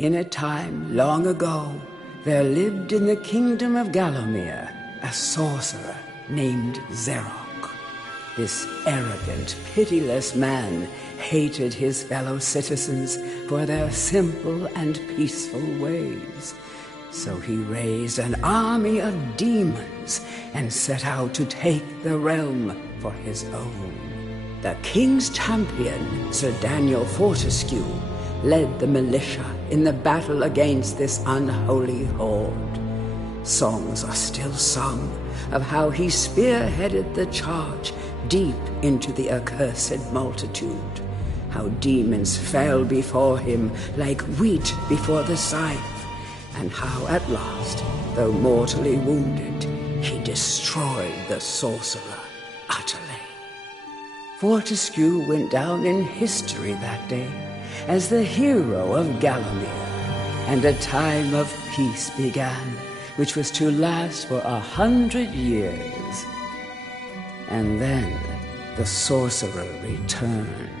In a time long ago, there lived in the kingdom of Gallowmere a sorcerer named Zerok. This arrogant, pitiless man hated his fellow citizens for their simple and peaceful ways. So he raised an army of demons and set out to take the realm for his own. The king's champion, Sir Daniel Fortescue, led the militia in the battle against this unholy horde. Songs are still sung of how he spearheaded the charge deep into the accursed multitude, how demons fell before him like wheat before the scythe, and how at last, though mortally wounded, he destroyed the sorcerer utterly. Fortescue went down in history that day as the hero of Gallowmere, and a time of peace began, which was to last for 100 years. And then the sorcerer returned.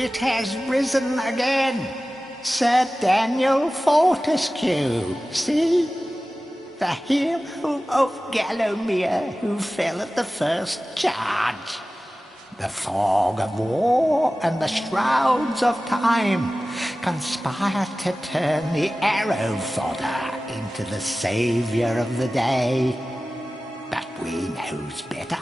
It has risen again. Sir Daniel Fortescue, see? The hero of Gallowmere who fell at the first charge. The fog of war and the shrouds of time conspire to turn the arrow fodder into the saviour of the day. But we knows better.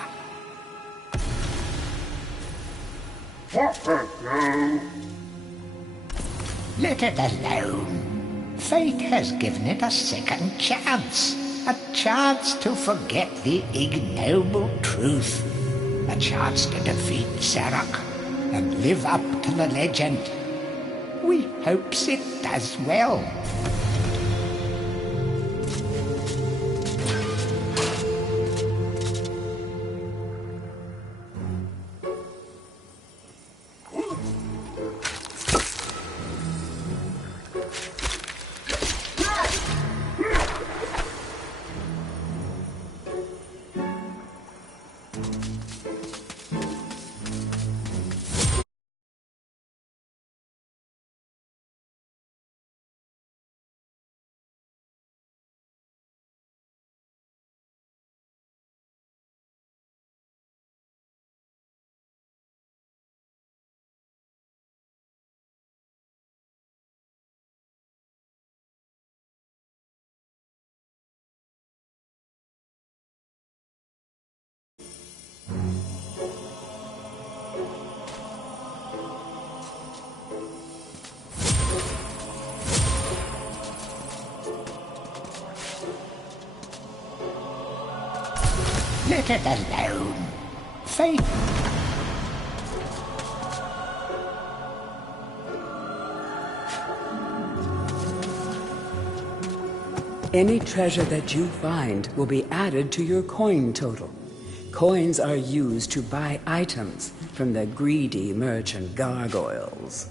Let it alone. Fate has given it a second chance. A chance to forget the ignoble truth. A chance to defeat Zarok and live up to the legend. We hopes it does well. Let it alone. Fate. Any treasure that you find will be added to your coin total. Coins are used to buy items from the greedy merchant gargoyles.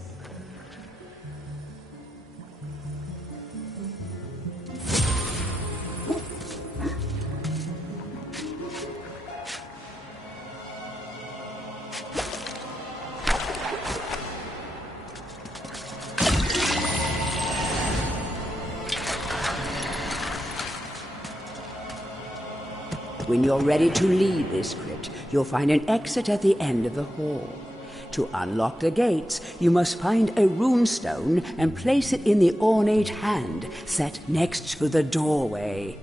When you're ready to leave this crypt, you'll find an exit at the end of the hall. To unlock the gates, you must find a runestone and place it in the ornate hand set next to the doorway.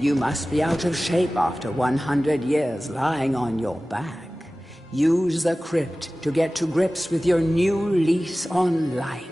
You must be out of shape after 100 years lying on your back. Use the crypt to get to grips with your new lease on life.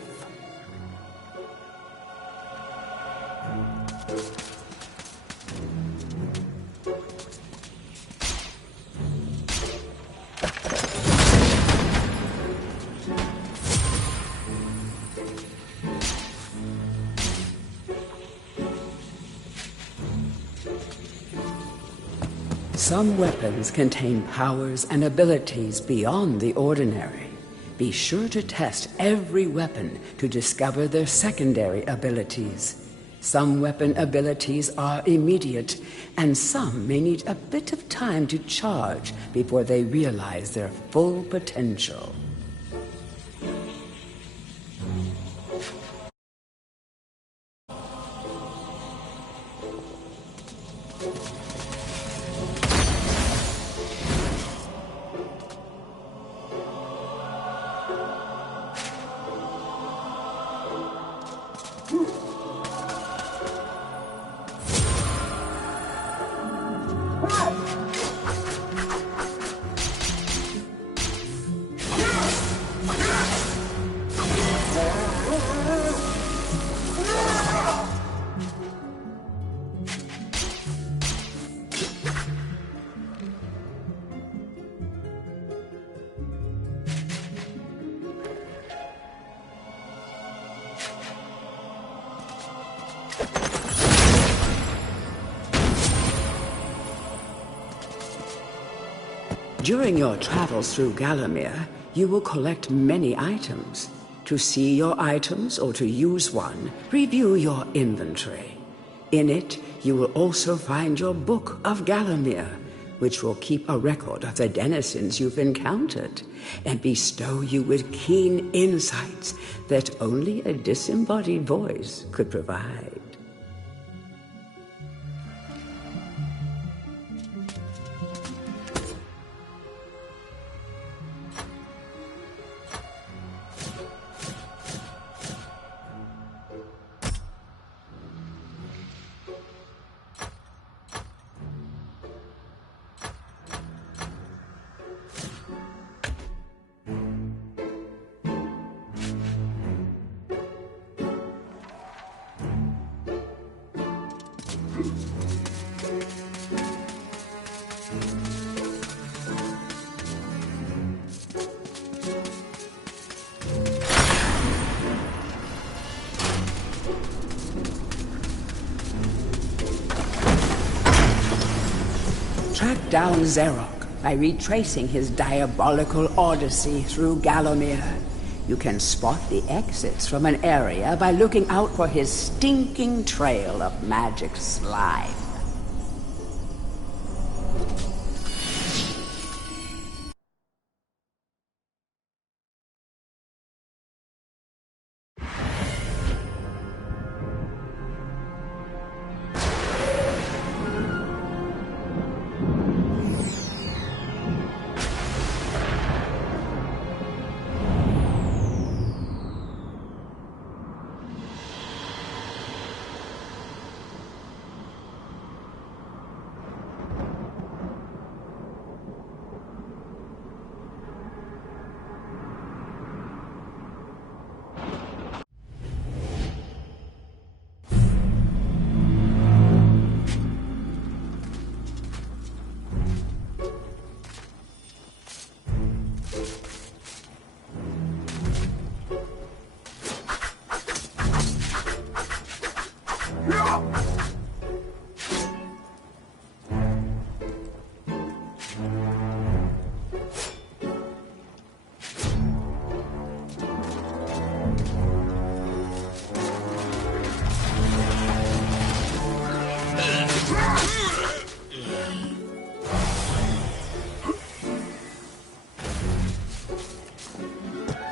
Some weapons contain powers and abilities beyond the ordinary. Be sure to test every weapon to discover their secondary abilities. Some weapon abilities are immediate, and some may need a bit of time to charge before they realize their full potential. During your travels through Gallowmere, you will collect many items. To see your items or to use one, review your inventory. In it, you will also find your Book of Gallowmere, which will keep a record of the denizens you've encountered and bestow you with keen insights that only a disembodied voice could provide. Track down Xerok by retracing his diabolical odyssey through Gallowmere. You can spot the exits from an area by looking out for his stinking trail of magic slime.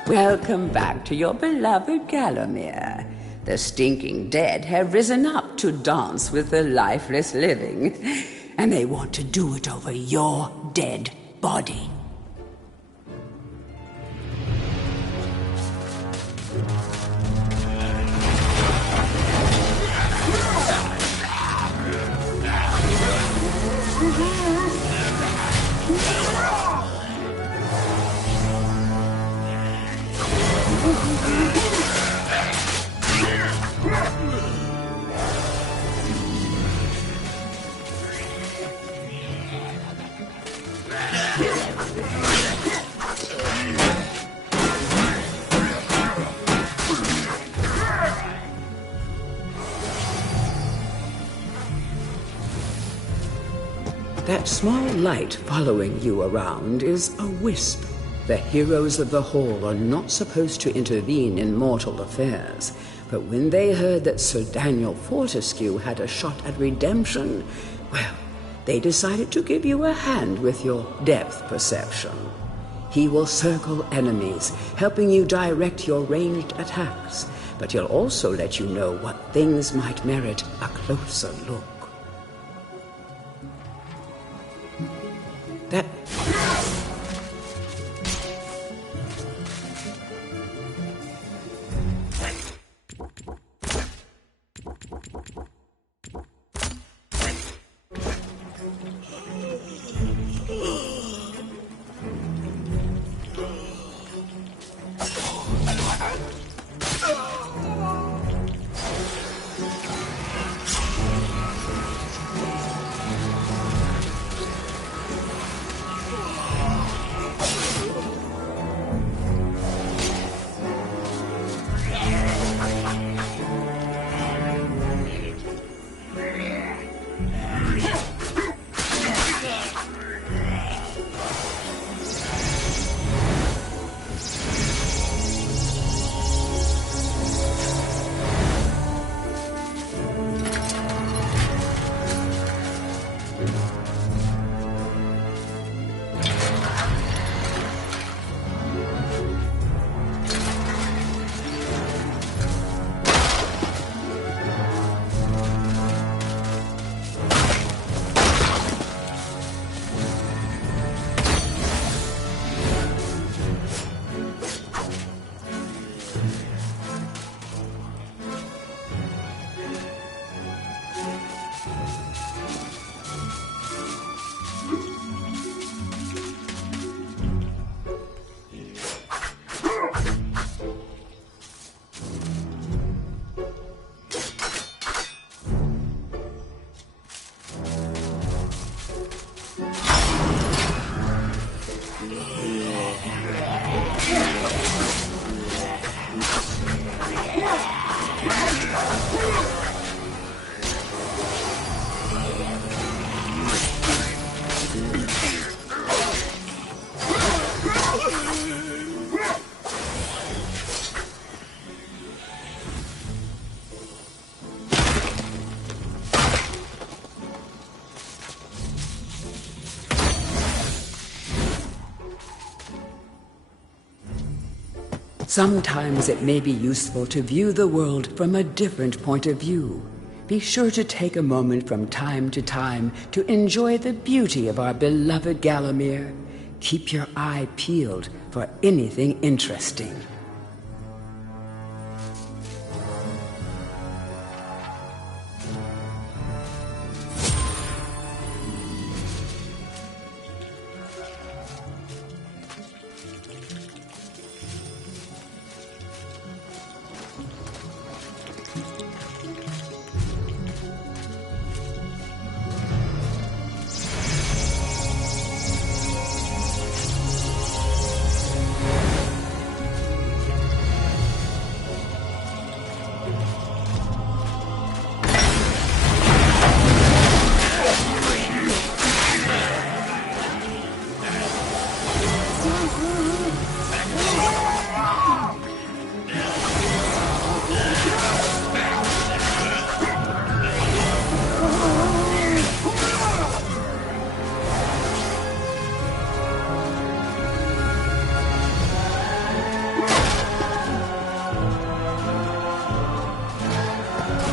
Welcome back to your beloved Gallowmere. The stinking dead have risen up to dance with the lifeless living, and they want to do it over your dead body. That small light following you around is a wisp. The heroes of the Hall are not supposed to intervene in mortal affairs, but when they heard that Sir Daniel Fortescue had a shot at redemption, well, they decided to give you a hand with your depth perception. He will circle enemies, helping you direct your ranged attacks, but he'll also let you know what things might merit a closer look. That... Sometimes it may be useful to view the world from a different point of view. Be sure to take a moment from time to time to enjoy the beauty of our beloved Gallowmere. Keep your eye peeled for anything interesting.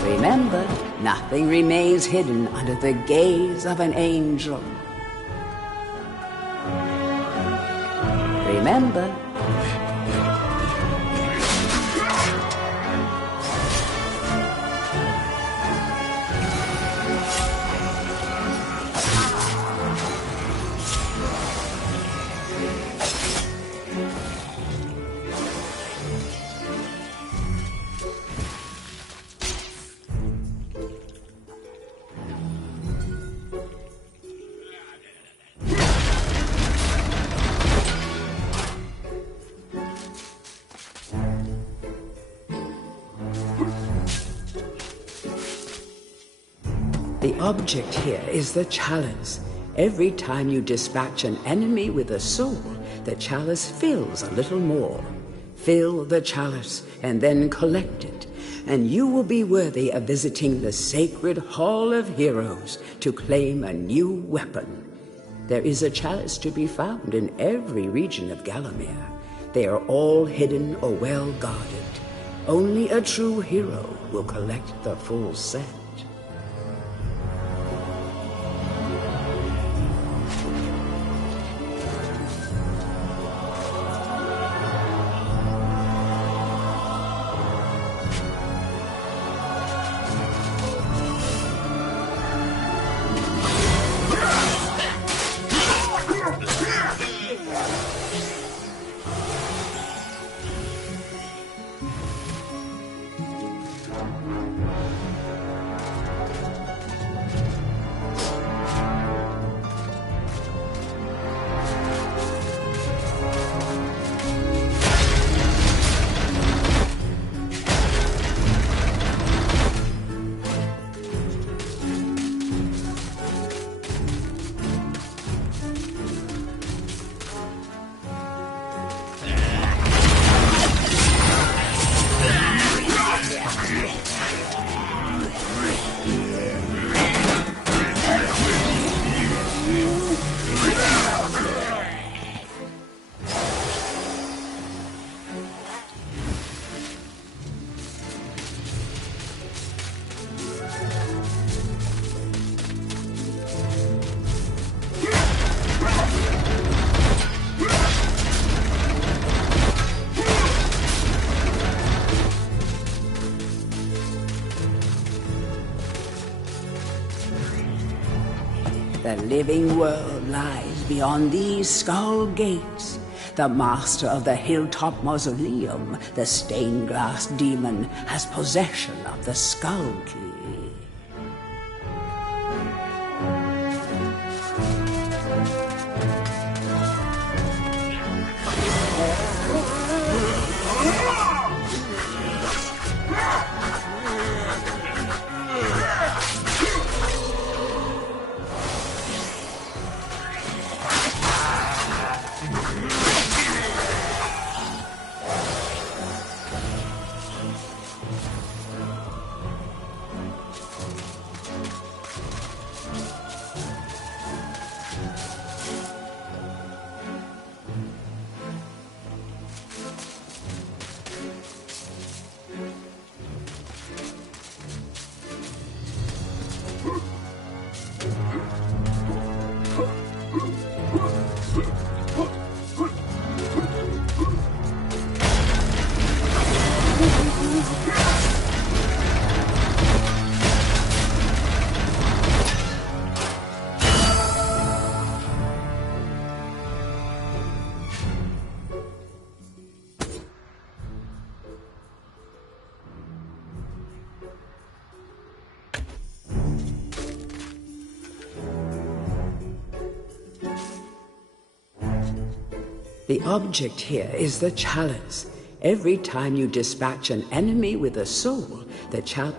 Remember, nothing remains hidden under the gaze of an angel. Remember, the object here is the chalice. Every time you dispatch an enemy with a soul, the chalice fills a little more. Fill the chalice and then collect it, and you will be worthy of visiting the sacred Hall of Heroes to claim a new weapon. There is a chalice to be found in every region of Gallowmere. They are all hidden or well guarded. Only a true hero will collect the full set. The living world lies beyond these skull gates. The master of the hilltop mausoleum, the stained glass demon, has possession of the skull key. The object here is the chalice. Every time you dispatch an enemy with a soul, the chalice...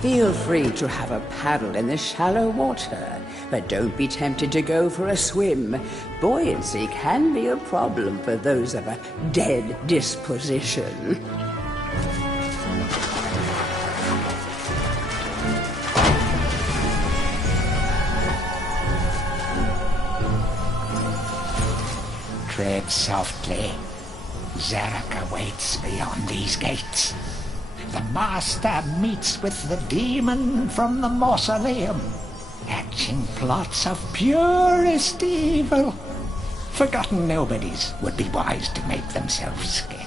Feel free to have a paddle in the shallow water, but don't be tempted to go for a swim. Buoyancy can be a problem for those of a dead disposition. Tread softly. Zarek awaits beyond these gates. The Master meets with the demon from the mausoleum, hatching plots of purest evil. Forgotten nobodies would be wise to make themselves scarce.